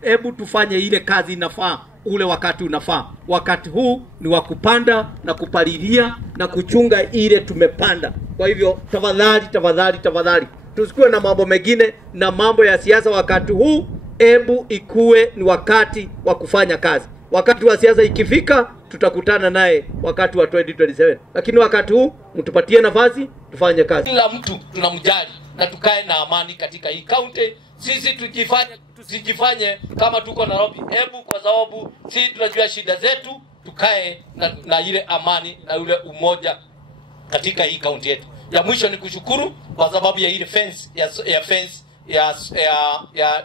hebu tufanye ile kazi inafaa, ule wakati unafaa. Wakati huu ni wa kupanda na kupalilia na kuchunga ile tumepanda. Kwa hivyo tafadhali tusikuwe na mambo mengine na mambo ya siasa wakati huu. Hebu ikuwe ni wakati wa kufanya kazi. Wakati wa siasa ikifika, tutakutana naye wakati wa 2027. Lakini wakati huu mtupatie nafasi tufanye kazi. Kila mtu tunamjali na tukae na amani katika hii county. Sisi tusijifanye kama tuko Nairobi. Hebu kwa sababu sisi tunajua shida zetu, tukae na ile amani na ule umoja katika hii county yetu. Ya mwisho ni kushukuru kwa sababu ya ile fence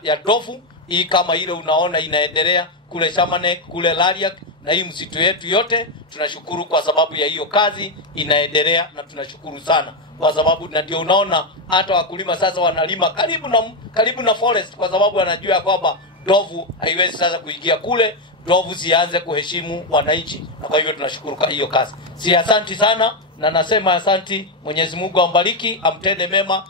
ya Ndovu hii, kama ile unaona inaendelea kule Shamanek, kule Lariak na hii msitu yetu yote. Tunashukuru kwa sababu ya hiyo kazi inaendelea, na tunashukuru sana kwa sababu, na ndio unaona hata wakulima sasa wanalima karibu na forest, kwa sababu wanajua kwamba Ndovu haiwezi sasa kuingia kule. Ndovu zianze kuheshimu wananchi, na kwa hivyo tunashukuru kwa hiyo kazi. Asante sana, na nasema asante. Mwenyezi Mungu ambariki, amtende mema.